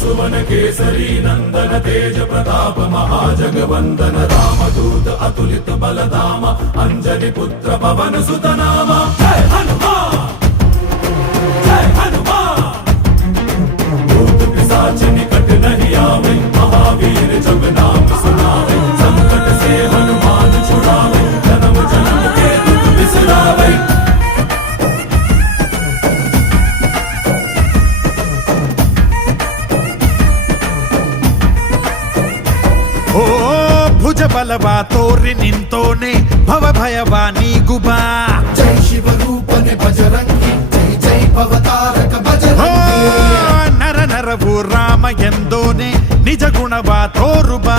सुवन केसरी नंदन तेज प्रताप महाजगवंदन रामदूत अतुलित बलधाम अंजनी पुत्र पवन सुत नाम जय हनुमान जय हनुमान। भूत पिशाच निकट नहीं आवे महावीर जब नाम सुनावे संकट से हनुमान छुड़ावे जन्म जन्म के दुख बिसरावे। ಓ ಭುಜ ಬಲವಾ ತೋರಿ ನಿಂತೋನೆ ಭವ ಭಯವಾ ನೀಗುಬಾ ಜೈ ಶಿವ ರೂಪನೆ ಬಜರಂಗಿ ಜೈ ಜೈ ಭವತಾರಕ ಬಜರಂಗಿ ನರ ನರವು ರಾಮ ಎಂದೋನೆ ನಿಜ ಗುಣವಾ ತೋರುಬಾ